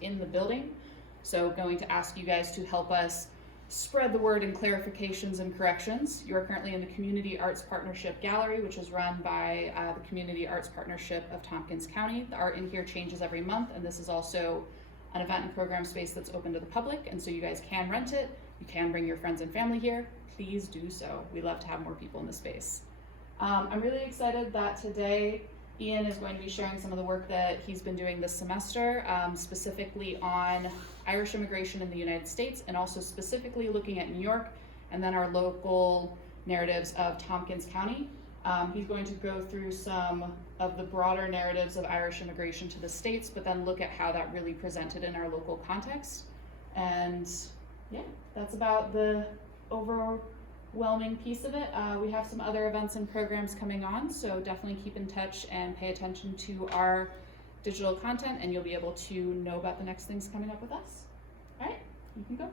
in the building. So going to ask you guys to help us spread the word and clarifications and corrections. You are currently in the Community Arts Partnership Gallery, which is run by the Community Arts Partnership of Tompkins County. The art in here changes every month, and this is also an event and program space that's open to the public, and so you guys can rent it. You can bring your friends and family here. Please do so. We love to have more people in the space. I'm really excited that today Ian is going to be sharing some of the work that he's been doing this semester, specifically on Irish immigration in the United States, and also specifically looking at New York, and then our local narratives of Tompkins County. He's going to go through some of the broader narratives of Irish immigration to the States, but then look at how that really presented in our local context. And yeah, that's about the overwhelming piece of it. We have some other events and programs coming on, so definitely keep in touch and pay attention to our digital content, and you'll be able to know about the next things coming up with us. All right, you can go.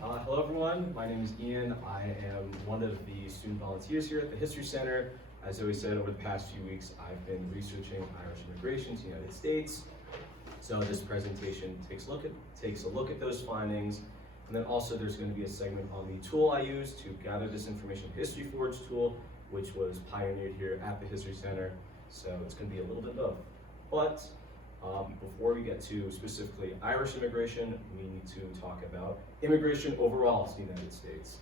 Hello everyone, my name is Ian. I am one of the student volunteers here at the History Center. As Zoe said, over the past few weeks, I've been researching Irish immigration to the United States. So this presentation takes a look at those findings. And then also there's going to be a segment on the tool I use to gather this information, HistoryForge tool, which was pioneered here at the History Center. So it's going to be a little bit of both. But before we get to specifically Irish immigration, we need to talk about immigration overall to the United States.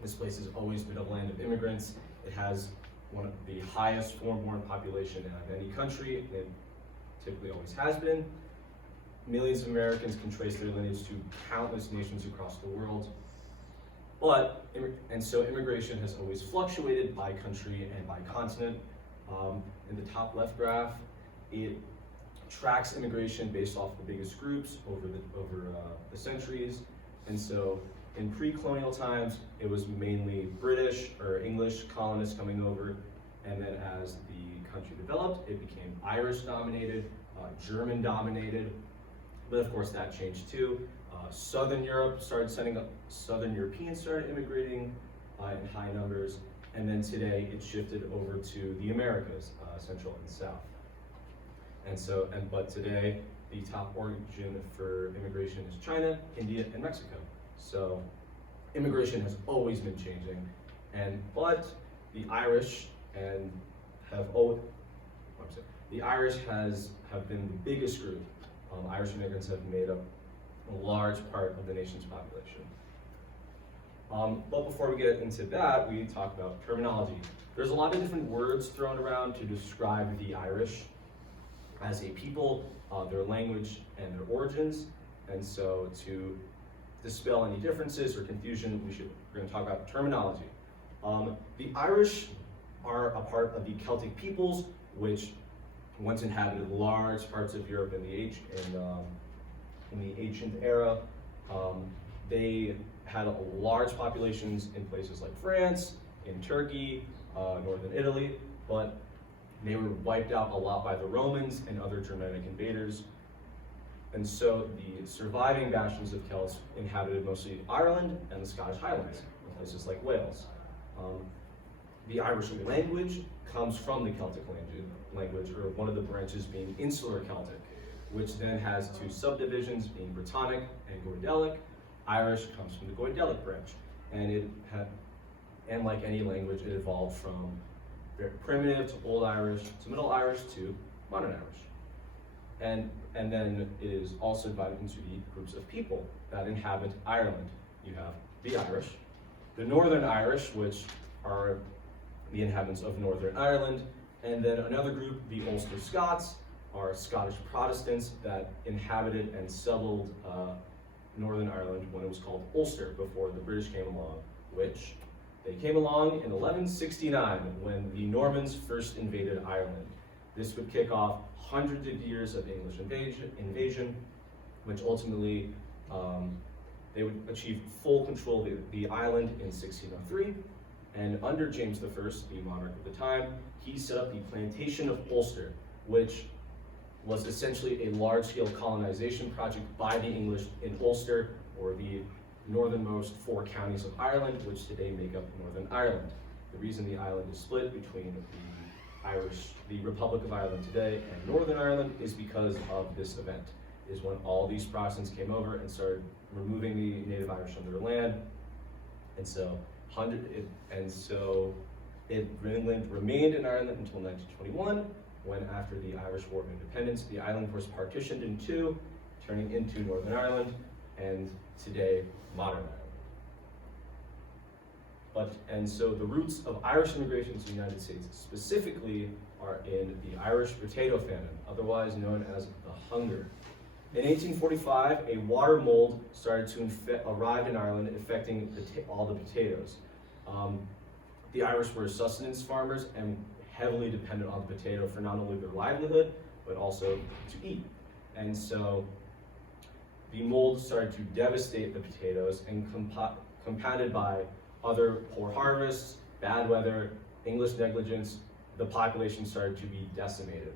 This place has always been a land of immigrants. It has one of the highest foreign-born population of any country. It typically always has been. Millions of Americans can trace their lineage to countless nations across the world. So immigration has always fluctuated by country and by continent. In the top left graph, it tracks immigration based off the biggest groups over the centuries. And so in pre-colonial times, it was mainly British or English colonists coming over. And then as the country developed, it became Irish dominated, German dominated. But of course that changed too. Southern Europeans started immigrating in high numbers. And then today it shifted over to the Americas, Central and South. But today, the top origin for immigration is China, India, and Mexico. So immigration has always been changing, but the Irish have been the biggest group. Irish immigrants have made up a large part of the nation's population. But before we get into that, we talk about terminology. There's a lot of different words thrown around to describe the Irish as a people, their language, and their origins. And so to dispel any differences or confusion, we're going to talk about terminology. The Irish are a part of the Celtic peoples, which once inhabited large parts of Europe in the ancient era. They had large populations in places like France, in Turkey, northern Italy, but they were wiped out a lot by the Romans and other Germanic invaders. And so the surviving bastions of Celts inhabited mostly Ireland and the Scottish Highlands, in places like Wales. The Irish language comes from the Celtic language, or one of the branches being Insular Celtic, which then has two subdivisions being Brittonic and Goidelic. Irish comes from the Goidelic branch, and like any language, it evolved from very primitive to Old Irish to Middle Irish to Modern Irish. And then it is also divided into the groups of people that inhabit Ireland. You have the Irish, the Northern Irish, which are the inhabitants of Northern Ireland, and then another group, the Ulster Scots, are Scottish Protestants that inhabited and settled Northern Ireland when it was called Ulster before the British came along, which they came along in 1169 when the Normans first invaded Ireland. This would kick off hundreds of years of English invasion, which ultimately they would achieve full control of the island in 1603. And under James I, the monarch of the time, he set up the Plantation of Ulster, which was essentially a large-scale colonization project by the English in Ulster, or the northernmost 4 counties of Ireland, which today make up Northern Ireland. The reason the island is split between the Republic of Ireland today and Northern Ireland is because of this event. is when all these Protestants came over and started removing the native Irish from their land. And so England remained in Ireland until 1921, when after the Irish War of Independence, the island was partitioned in two, turning into Northern Ireland, and today, modern Ireland. And so the roots of Irish immigration to the United States specifically are in the Irish potato famine, otherwise known as the Hunger. In 1845, a water mold started to arrive in Ireland, affecting all the potatoes. The Irish were sustenance farmers and heavily dependent on the potato for not only their livelihood, but also to eat. And so the mold started to devastate the potatoes, and compounded by other poor harvests, bad weather, English negligence, the population started to be decimated.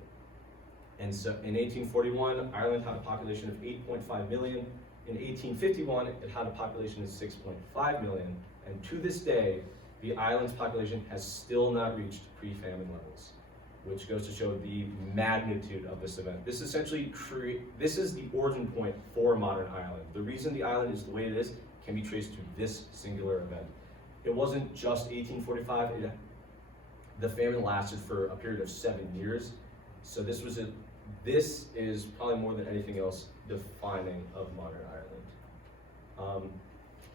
And so in 1841, Ireland had a population of 8.5 million. In 1851, it had a population of 6.5 million. And to this day, the island's population has still not reached pre-famine levels, which goes to show the magnitude of this event. This essentially this is the origin point for modern Ireland. The reason the island is the way it is can be traced to this singular event. It wasn't just 1845, the famine lasted for a period of 7 years. So this is probably more than anything else defining of modern Ireland.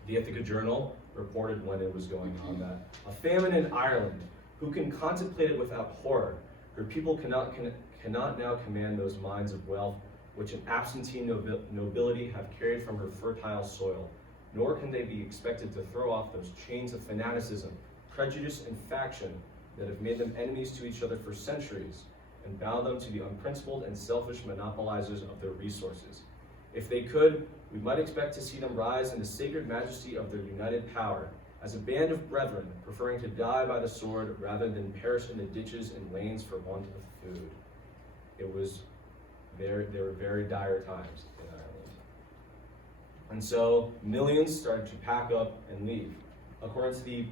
The Ithaca Journal reported when it was going on that a famine in Ireland, who can contemplate it without horror? Her people cannot now command those minds of wealth which an absentee nobility have carried from her fertile soil, nor can they be expected to throw off those chains of fanaticism, prejudice, and faction that have made them enemies to each other for centuries, and bound them to the unprincipled and selfish monopolizers of their resources. If they could, we might expect to see them rise in the sacred majesty of their united power, as a band of brethren, preferring to die by the sword rather than perish in the ditches and lanes for want of food. There were very dire times in Ireland. And so millions started to pack up and leave. According to the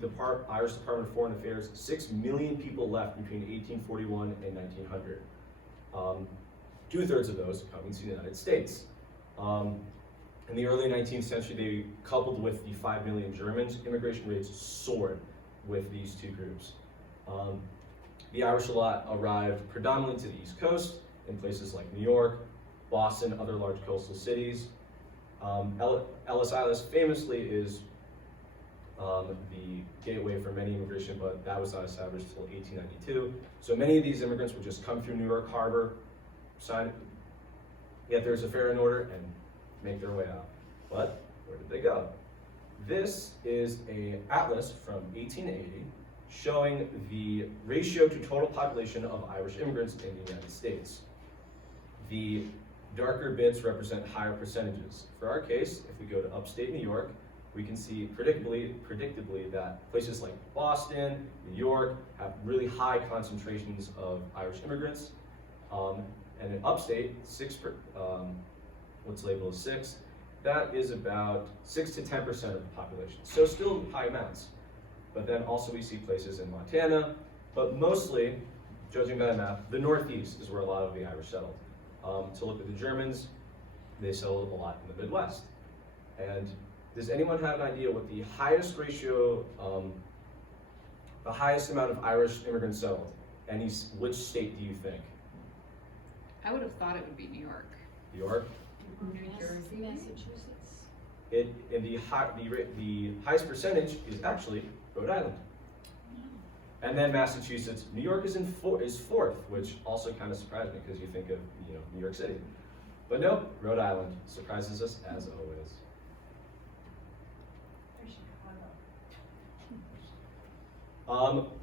Irish Department of Foreign Affairs, 6 million people left between 1841 and 1900. 2/3 of those coming to the United States. In the early 19th century, they coupled with the 5 million Germans, immigration rates soared with these two groups. The Irish arrived predominantly to the East Coast in places like New York, Boston, other large coastal cities. Ellis Island famously is the gateway for many immigration, but that was not established until 1892. So many of these immigrants would just come through New York Harbor, get there's a fare in order, and make their way out. But where did they go? This is an atlas from 1880 showing the ratio to total population of Irish immigrants in the United States. The darker bits represent higher percentages. For our case, if we go to upstate New York, we can see predictably that places like Boston, New York have really high concentrations of Irish immigrants. And in upstate, what's labeled as 6, that is about 6 to 10% of the population. So still high amounts. But then also we see places in Montana, but mostly, judging by the map, the Northeast is where a lot of the Irish settled. To look at the Germans, they settled a lot in the Midwest. And does anyone have an idea what the highest ratio, the highest amount of Irish immigrants settled? Which state do you think? I would have thought it would be New York. New York? New Jersey, Massachusetts. The highest percentage is actually Rhode Island. And then Massachusetts. New York is fourth, which also kind of surprised me because you think of New York City. But no, Rhode Island surprises us as always.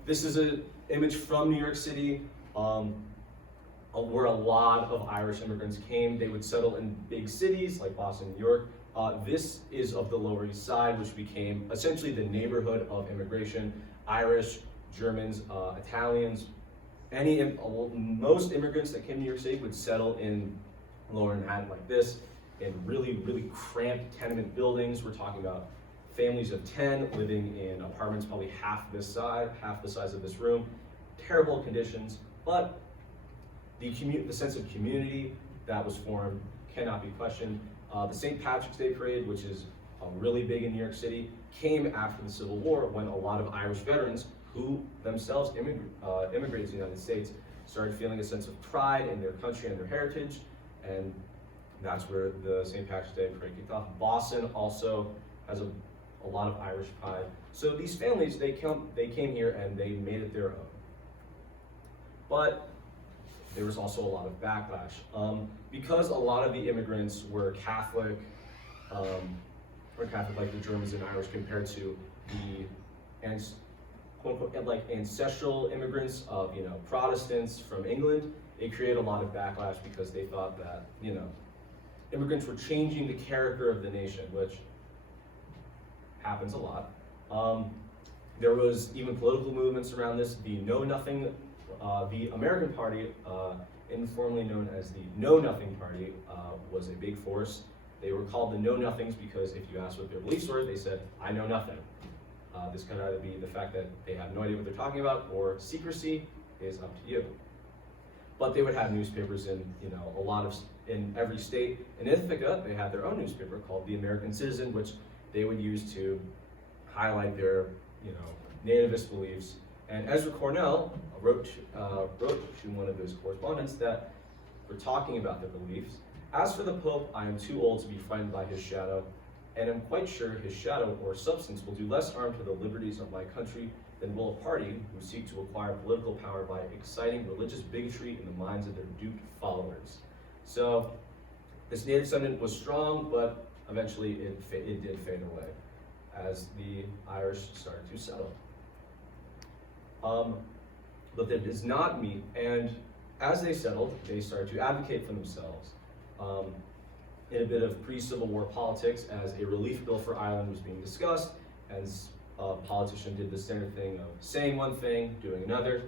This is an image from New York City, where a lot of Irish immigrants came. They would settle in big cities like Boston, New York. This is of the Lower East Side, which became essentially the neighborhood of immigration. Irish, Germans, Italians, most immigrants that came to New York City would settle in Lower Manhattan like this, in really, really cramped tenement buildings. We're talking about families of 10 living in apartments probably half the size of this room. Terrible conditions, but the sense of community that was formed cannot be questioned. The St. Patrick's Day Parade, which is really big in New York City, came after the Civil War when a lot of Irish veterans who themselves immigrated to the United States started feeling a sense of pride in their country and their heritage, and that's where the St. Patrick's Day Parade kicked off. Boston also has a lot of Irish pride. So these families, they came here and they made it their own. But there was also a lot of backlash. Because a lot of the immigrants were Catholic like the Germans and Irish compared to the quote-unquote like ancestral immigrants of Protestants from England, it created a lot of backlash because they thought that immigrants were changing the character of the nation, which happens a lot. There was even political movements around this. The Know Nothing, the American Party, informally known as the Know Nothing Party, was a big force. They were called the Know Nothings because if you asked what their beliefs were, they said, "I know nothing." This could either be the fact that they have no idea what they're talking about, or secrecy is up to you. But they would have newspapers in in every state. In Ithaca, they had their own newspaper called the American Citizen, which they would use to highlight their nativist beliefs. And Ezra Cornell wrote to one of those correspondents that we're talking about their beliefs. "As for the Pope, I am too old to be frightened by his shadow, and am quite sure his shadow or substance will do less harm to the liberties of my country than will a party who seek to acquire political power by exciting religious bigotry in the minds of their duped followers." So this native sentiment was strong, but eventually it did fade away as the Irish started to settle. But that does not mean, and as they settled, they started to advocate for themselves. In a bit of pre-Civil War politics, as a relief bill for Ireland was being discussed, as a politician did the standard thing of saying one thing, doing another,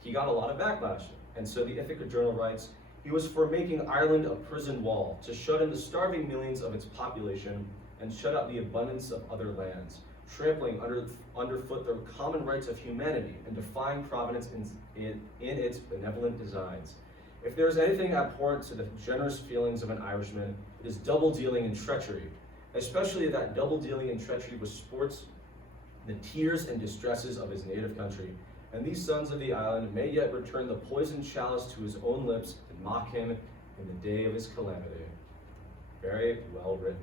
he got a lot of backlash. And so the Ithaca Journal writes, "He was for making Ireland a prison wall, to shut in the starving millions of its population and shut out the abundance of other lands, trampling underfoot the common rights of humanity and defying Providence in its benevolent designs. If there is anything abhorrent to the generous feelings of an Irishman, it is double-dealing and treachery, especially that double-dealing and treachery which sports the tears and distresses of his native country. And these sons of the island may yet return the poisoned chalice to his own lips and mock him in the day of his calamity." Very well written.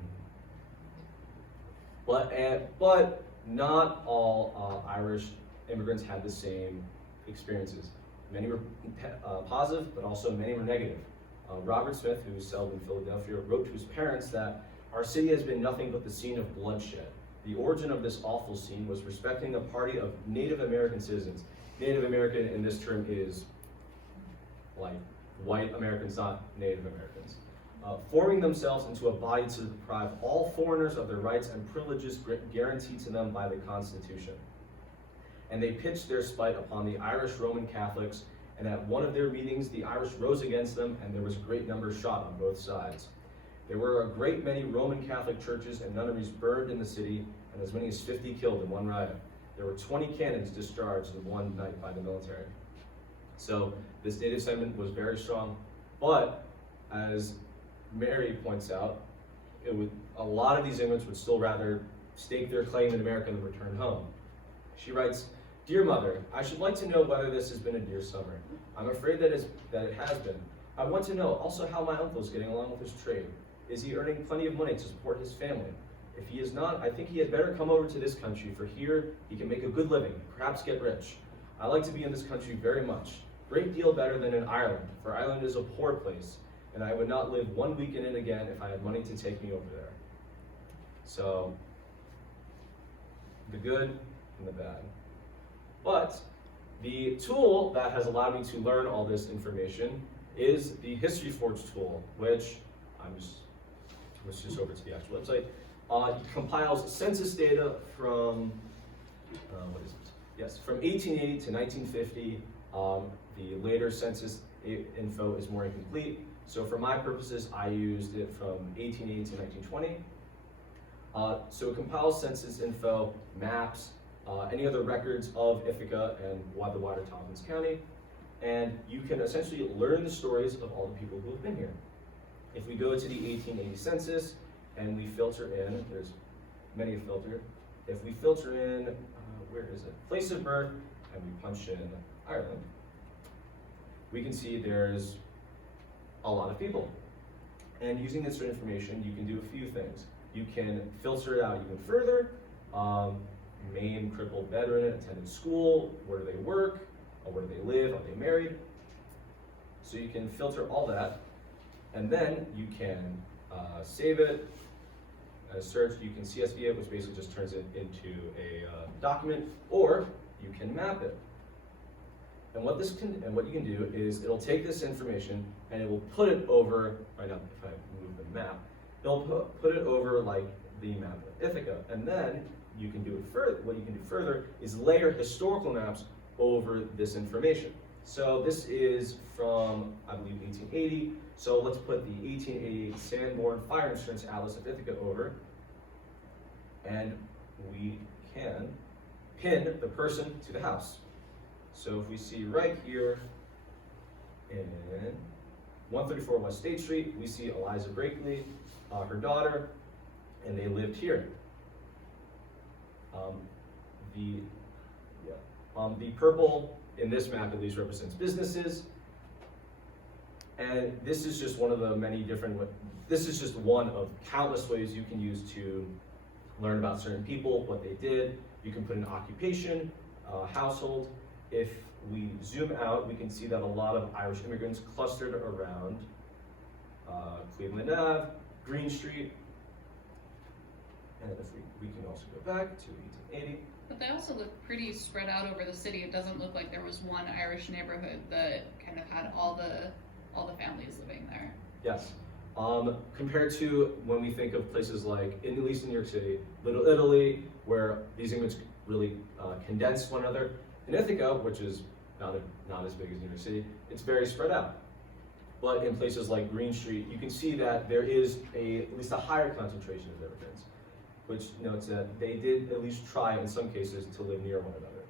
But not all Irish immigrants had the same experiences. Many were positive, but also many were negative. Robert Smith, who settled in Philadelphia, wrote to his parents that "Our city has been nothing but the scene of bloodshed. The origin of this awful scene was respecting a party of Native American citizens." Native American in this term is like white Americans, not Native Americans. "Forming themselves into a body to deprive all foreigners of their rights and privileges guaranteed to them by the Constitution. And they pitched their spite upon the Irish Roman Catholics, and at one of their meetings the Irish rose against them, and there was a great number shot on both sides. There were a great many Roman Catholic churches and nunneries burned in the city, and as many as 50 killed in one riot. There were 20 cannons discharged in one night by the military." So this native sentiment was very strong, but as Mary points out, a lot of these immigrants would still rather stake their claim in America than return home. She writes, "Dear Mother, I should like to know whether this has been a dear summer. I'm afraid that it has been. I want to know also how my uncle is getting along with his trade. Is he earning plenty of money to support his family? If he is not, I think he had better come over to this country, for here he can make a good living, perhaps get rich. I like to be in this country very much. Great deal better than in Ireland, for Ireland is a poor place, and I would not live 1 week in it again if I had money to take me over there." So, the good and the bad. But the tool that has allowed me to learn all this information is the HistoryForge tool, which let's just over to the actual website. It compiles census data from, from 1880 to 1950. The later census info is more incomplete. So for my purposes, I used it from 1880 to 1920. So it compiles census info, maps, any other records of Ithaca and the wider Tompkins County, and you can essentially learn the stories of all the people who have been here. If we go to the 1880 census and we filter in, there's many a filter. If we filter in, where is it? Place of birth, and we punch in Ireland, we can see there's a lot of people. And using this sort of information, you can do a few things. You can filter it out even further. Maimed, crippled, veteran, attended school, where do they work, where do they live, are they married? So you can filter all that, and then you can save it as search. You can CSV it, which basically just turns it into a document, or you can map it. And what you can do is it'll take this information and it will put it over, right now if I move the map, it'll put it over like the map of Ithaca. And then you can do it further, what you can do further is layer historical maps over this information. So this is from, I believe, 1880. So let's put the 1880 Sanborn Fire Insurance Atlas of Ithaca over, and we can pin the person to the house. So if we see right here in 134 West State Street, we see Eliza Brakely, her daughter, and they lived here. The purple in this map at least represents businesses, and this is just one of the many different, this is just one of countless ways you can use to learn about certain people, what they did. You can put an occupation, household. If we zoom out, we can see that a lot of Irish immigrants clustered around Cleveland Ave, Green Street, and if we can also go back to 1880. But they also look pretty spread out over the city. It doesn't look like there was one Irish neighborhood that kind of had all the families living there. Yes. Compared to when we think of places like, at least in New York City, Little Italy, where these immigrants really condensed one another. In Ithaca, which is not as big as New York City, it's very spread out. But in places like Green Street, you can see that there is at least a higher concentration of immigrants, which notes that they did at least try in some cases to live near one another.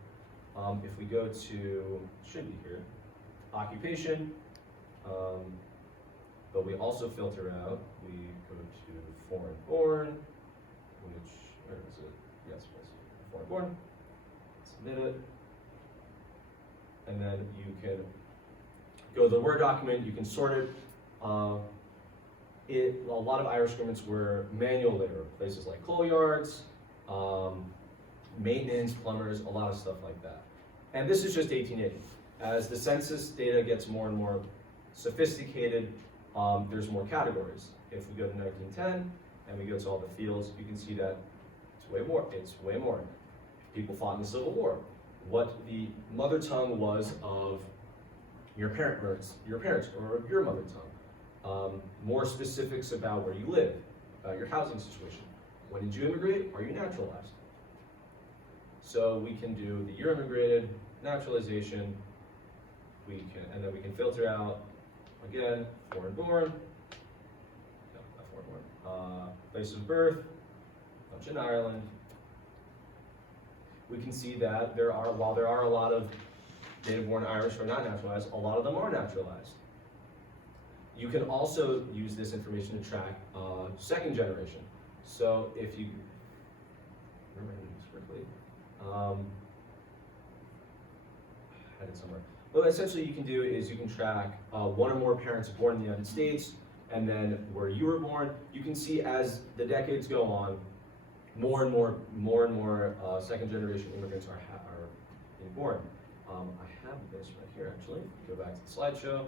If we go to, should be here, occupation, but we also filter out, we go to foreign born, which, where is it? Yes, foreign born, submit it, and then you can go to the Word document, you can sort it. A lot of Irish immigrants were manual labor, places like coal yards, maintenance, plumbers, a lot of stuff like that. And this is just 1880. As the census data gets more and more sophisticated, there's more categories. If we go to 1910 and we go to all the fields, you can see that it's way more. People fought in the Civil War. What the mother tongue was of your parents, or your mother tongue. More specifics about where you live, about your housing situation. When did you immigrate? Are you naturalized? So we can do the year immigrated, naturalization, and then we can filter out, again, foreign born, no, not foreign born, place of birth, bunch in Ireland. We can see that while there are a lot of native-born Irish who are not naturalized, a lot of them are naturalized. You can also use this information to track second generation. So if you, remember this quickly, I had it somewhere. What essentially you can do is you can track one or more parents born in the United States, and then where you were born. You can see as the decades go on, more and more second generation immigrants are being born. I have this right here actually. Go back to the slideshow.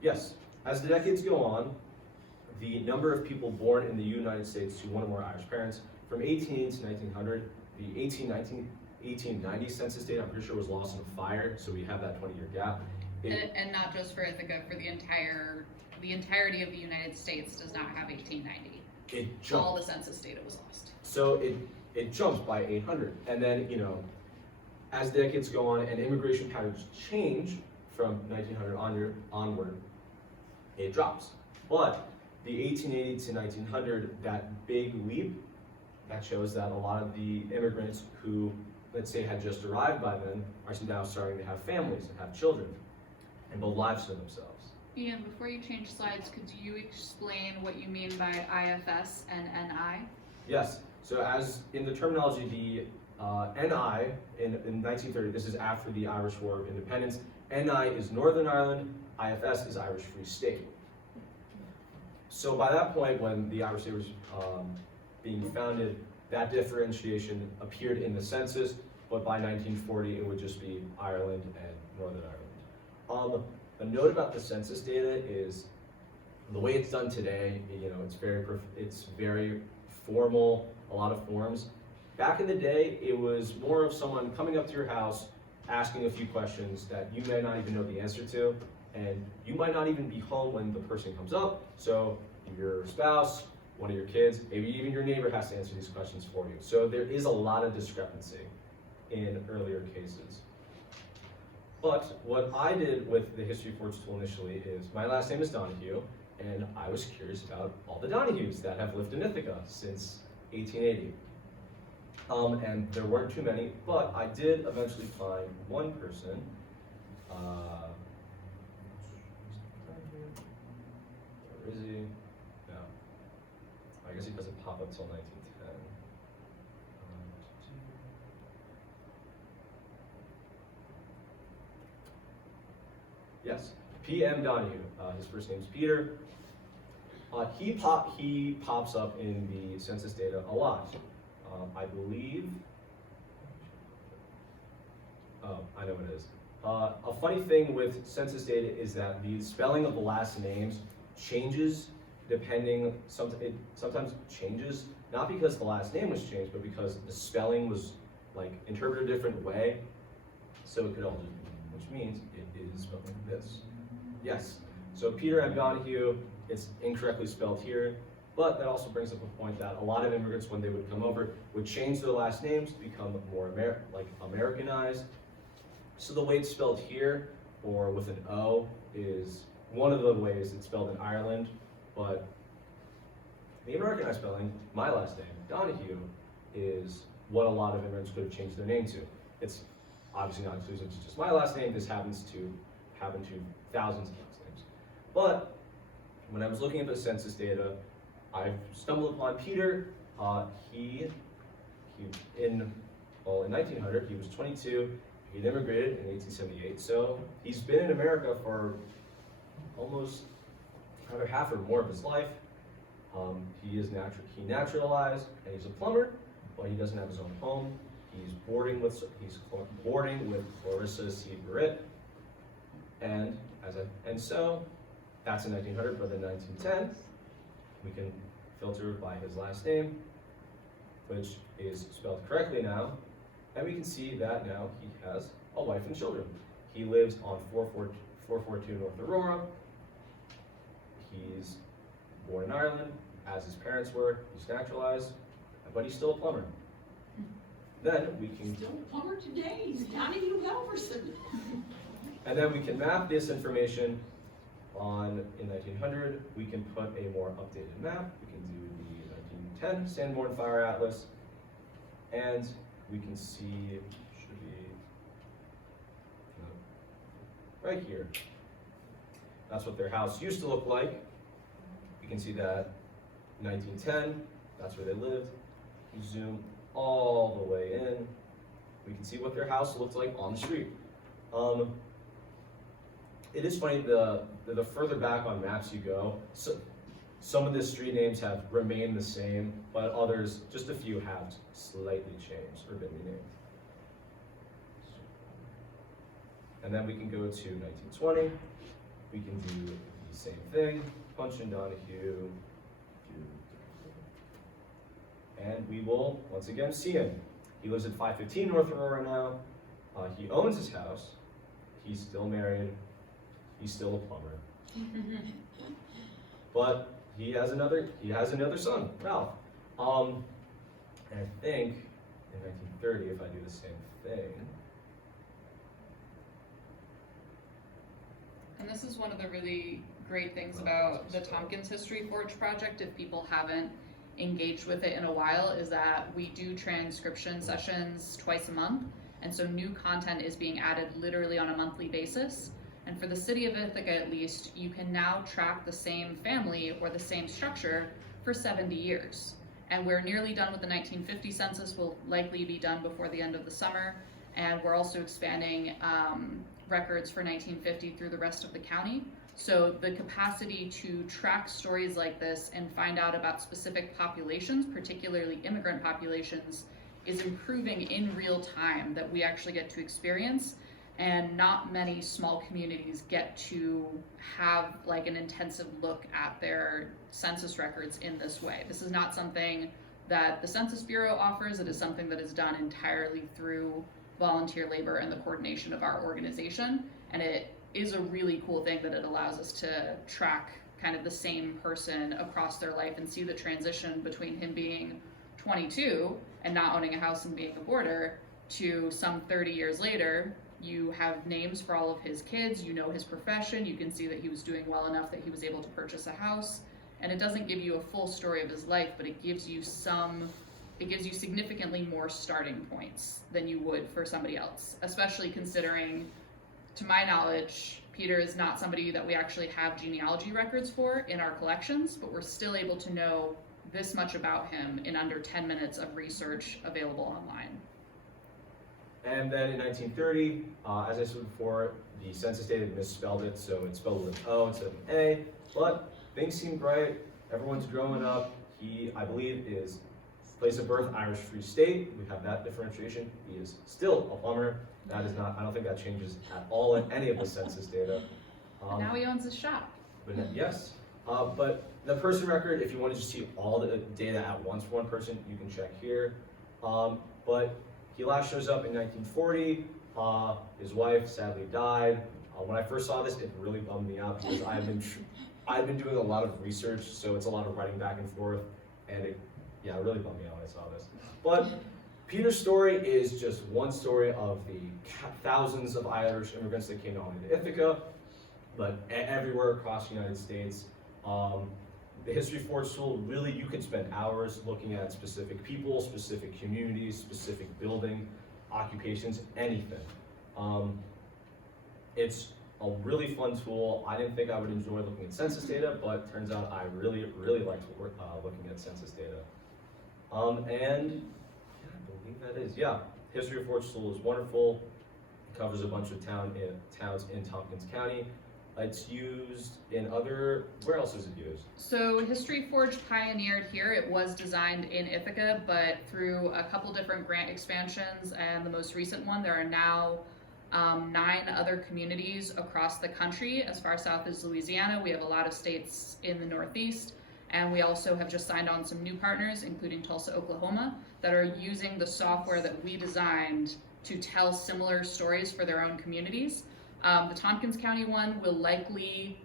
Yes, as the decades go on, the number of people born in the United States to one or more Irish parents from 18 to 1900, the 1890 census data, I'm pretty sure was lost in a fire, so we have that 20-year gap. And not just for Ithaca, for the entirety of the United States does not have 1890. It jumped. All the census data was lost. So it jumps by 800, and then as decades go on and immigration patterns change from 1900 onward, it drops. But the 1880 to 1900, that big leap, that shows that a lot of the immigrants who, let's say, had just arrived by then are now starting to have families and have children and build lives for themselves. Ian, before you change slides, could you explain what you mean by IFS and NI? Yes, so as in the terminology, the NI in 1930, this is after the Irish War of Independence, NI is Northern Ireland, IFS is Irish Free State. So by that point, when the Irish State was being founded, that differentiation appeared in the census, but by 1940, it would just be Ireland and Northern Ireland. A note about the census data is the way it's done today, you know, it's very formal, a lot of forms. Back in the day, it was more of someone coming up to your house, asking a few questions that you may not even know the answer to, and you might not even be home when the person comes up, so your spouse, one of your kids, maybe even your neighbor has to answer these questions for you. So there is a lot of discrepancy in earlier cases. But what I did with the HistoryForge tool initially is, my last name is Donahue, and I was curious about all the Donahues that have lived in Ithaca since 1880. And there weren't too many, but I did eventually find one person. Where is he? No. I guess he doesn't pop up till 1910. Yes, P.M. Donahue. His first name's Peter. He pops up in the census data a lot. I believe. Oh, I know what it is. A funny thing with census data is that the spelling of the last names changes depending. Sometimes changes not because the last name was changed, but because the spelling was like interpreted a different way. So it could all just, which means it is spelled like this. Yes. So Peter M. Donahue, it's incorrectly spelled here, but that also brings up a point that a lot of immigrants, when they would come over, would change their last names to become more Americanized. So the way it's spelled here, or with an O, is one of the ways it's spelled in Ireland, but the Americanized spelling, my last name, Donahue, is what a lot of immigrants could have changed their name to. It's obviously not exclusive to just my last name. This happens to happen to thousands of last names. But when I was looking at the census data, I stumbled upon Peter. In 1900, he was 22. He'd immigrated in 1878. So he's been in America for almost either half or more of his life. He naturalized, and he's a plumber, but he doesn't have his own home. He's boarding with Clarissa C. Barrett, and so that's in 1900. But in 1910, we can filter by his last name, which is spelled correctly now, and we can see that now he has a wife and children. He lives on 442 North Aurora. He's born in Ireland, as his parents were. He's naturalized, but he's still a plumber. Then we can Still a plumber today, he's Donahue Helverson. And then we can map this information in 1900. We can put a more updated map. We can do the 1910 Sanborn Fire Atlas, and we can see, should be right here. That's what their house used to look like. We can see that 1910, that's where they lived. You zoom all the way in, we can see what their house looked like on the street. It is funny, the further back on maps you go, so some of the street names have remained the same, but others, just a few, have slightly changed or been renamed. And then we can go to 1920. We can do the same thing, punch in Donahue, and we will once again see him. He lives at 515 North Aurora now. He owns his house. He's still married. He's still a plumber. But he has another son, Ralph. And I think in 1930, if I do the same thing. And this is one of the really great things about the Tompkins HistoryForge project, if people haven't engaged with it in a while, is that we do transcription sessions twice a month. And so new content is being added literally on a monthly basis. And for the city of Ithaca, at least, you can now track the same family or the same structure for 70 years. And we're nearly done with the 1950 census. We'll likely be done before the end of the summer. And we're also expanding records for 1950 through the rest of the county. So the capacity to track stories like this and find out about specific populations, particularly immigrant populations, is improving in real time that we actually get to experience. And not many small communities get to have like an intensive look at their census records in this way. This is not something that the Census Bureau offers. It is something that is done entirely through volunteer labor and the coordination of our organization. And it is a really cool thing that it allows us to track kind of the same person across their life and see the transition between him being 22 and not owning a house and being a boarder to some 30 years later. You have names for all of his kids, you know his profession, you can see that he was doing well enough that he was able to purchase a house. And it doesn't give you a full story of his life, but it gives you significantly more starting points than you would for somebody else, especially considering, to my knowledge, Peter is not somebody that we actually have genealogy records for in our collections, but we're still able to know this much about him in under 10 minutes of research available online. And then in 1930, as I said before, the census data misspelled it, so it's spelled with an O instead of an A, but things seem bright, everyone's growing up. He, I believe, is place of birth, Irish Free State. We have that differentiation. He is still a plumber. That is not, I don't think that changes at all in any of the census data. And now he owns his shop. But yes, but the person record, if you want to just see all the data at once for one person, you can check here. But he last shows up in 1940. His wife sadly died. When I first saw this, it really bummed me out because I've been doing a lot of research, so it's a lot of writing back and forth, and it really bummed me out when I saw this. But Peter's story is just one story of the thousands of Irish immigrants that came not only to Ithaca, but everywhere across the United States. The HistoryForge tool, really, you could spend hours looking at specific people, specific communities, specific building, occupations, anything. It's a really fun tool. I didn't think I would enjoy looking at census data, but turns out I really, really liked looking at census data. And yeah, I believe that is, HistoryForge tool is wonderful. It covers a bunch of towns in Tompkins County. It's used in where else is it used? So HistoryForge pioneered here. It was designed in Ithaca, but through a couple different grant expansions and the most recent one, there are now 9 other communities across the country. As far south as Louisiana, we have a lot of states in the Northeast, and we also have just signed on some new partners, including Tulsa, Oklahoma, that are using the software that we designed to tell similar stories for their own communities. The Tompkins County one will likely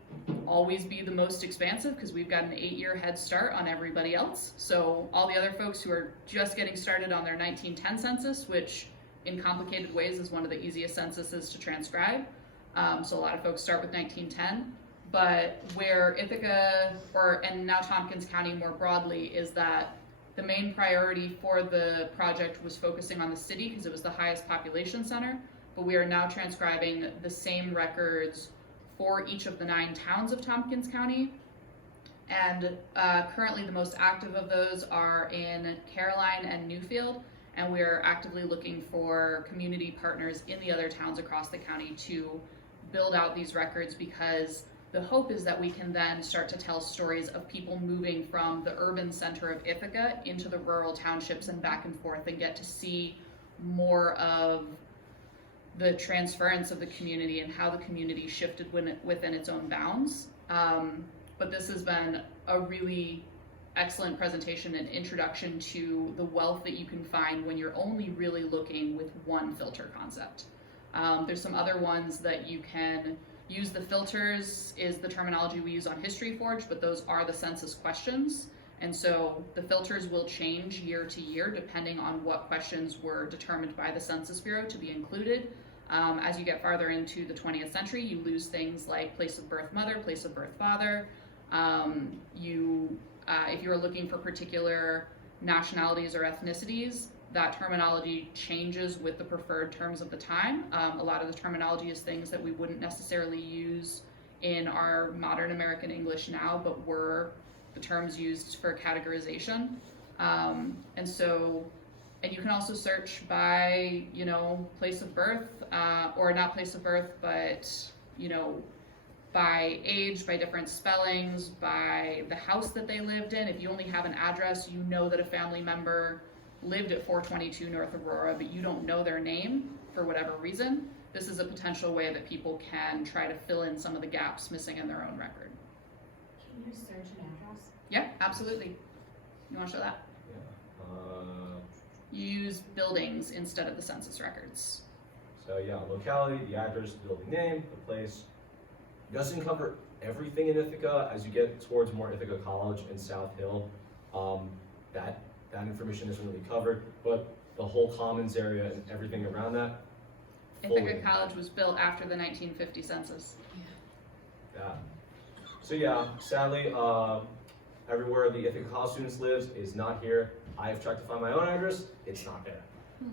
always be the most expansive because we've got an 8-year head start on everybody else. So all the other folks who are just getting started on their 1910 census, which in complicated ways is one of the easiest censuses to transcribe. So a lot of folks start with 1910. But where Ithaca, and now Tompkins County more broadly, is that the main priority for the project was focusing on the city because it was the highest population center. But we are now transcribing the same records for each of the 9 towns of Tompkins County. And currently the most active of those are in Caroline and Newfield, and we are actively looking for community partners in the other towns across the county to build out these records, because the hope is that we can then start to tell stories of people moving from the urban center of Ithaca into the rural townships and back and forth, and get to see more of the transference of the community and how the community shifted within its own bounds. But this has been a really excellent presentation and introduction to the wealth that you can find when you're only really looking with one filter concept. There's some other ones that you can use. The filters is the terminology we use on HistoryForge, but those are the census questions. And so the filters will change year to year depending on what questions were determined by the Census Bureau to be included. As you get farther into the 20th century, you lose things like place of birth mother, place of birth father. If you are looking for particular nationalities or ethnicities, that terminology changes with the preferred terms of the time. A lot of the terminology is things that we wouldn't necessarily use in our modern American English now, but were the terms used for categorization. And you can also search by, you know, place of birth, or not place of birth, but, you know, by age, by different spellings, by the house that they lived in. If you only have an address, you know that a family member lived at 422 North Aurora, but you don't know their name for whatever reason. This is a potential way that people can try to fill in some of the gaps missing in their own record. Can you search an address? Yeah, absolutely. You want to show that? Yeah. You use buildings instead of the census records. So yeah, locality, the address, the building name, the place. It doesn't cover everything in Ithaca. As you get towards more Ithaca College and South Hill, that information isn't really covered, but the whole commons area and everything around that. Ithaca College was built after the 1950 census. Yeah. So yeah, sadly, everywhere the Ithaca College students lives is not here. I have tried to find my own address, it's not there,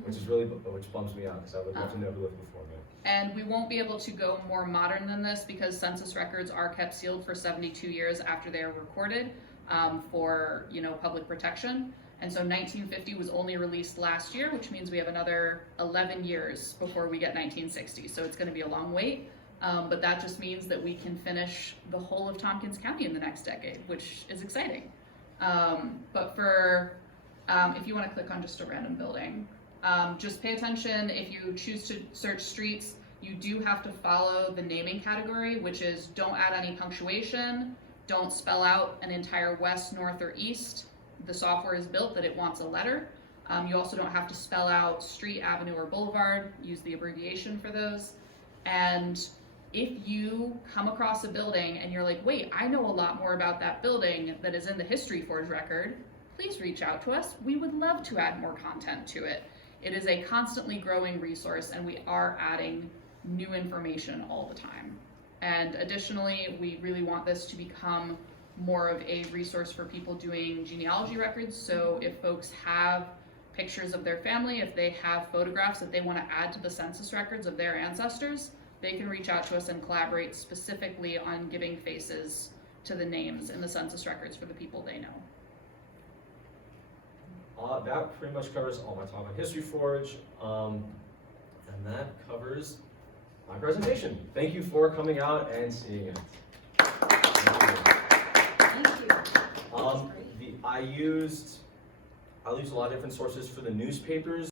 which bums me out because I would love to know who lived before me. And we won't be able to go more modern than this because census records are kept sealed for 72 years after they are recorded for, you know, public protection. And so 1950 was only released last year, which means we have another 11 years before we get 1960. So it's going to be a long wait, but that just means that we can finish the whole of Tompkins County in the next decade, which is exciting. But for if you want to click on just a random building, just pay attention. If you choose to search streets, you do have to follow the naming category, which is don't add any punctuation, don't spell out an entire west, north, or east. The software is built that it wants a letter. You also don't have to spell out street, avenue, or boulevard. Use the abbreviation for those. And if you come across a building and you're like, wait, I know a lot more about that building that is in the HistoryForge record, please reach out to us. We would love to add more content to it. It is a constantly growing resource and we are adding new information all the time. And additionally, we really want this to become more of a resource for people doing genealogy records. So if folks have pictures of their family, if they have photographs that they want to add to the census records of their ancestors, they can reach out to us and collaborate specifically on giving faces to the names in the census records for the people they know. That pretty much covers all my talk on HistoryForge, and that covers my presentation. Thank you for coming out and seeing it. Thank you. I used a lot of different sources for the newspapers.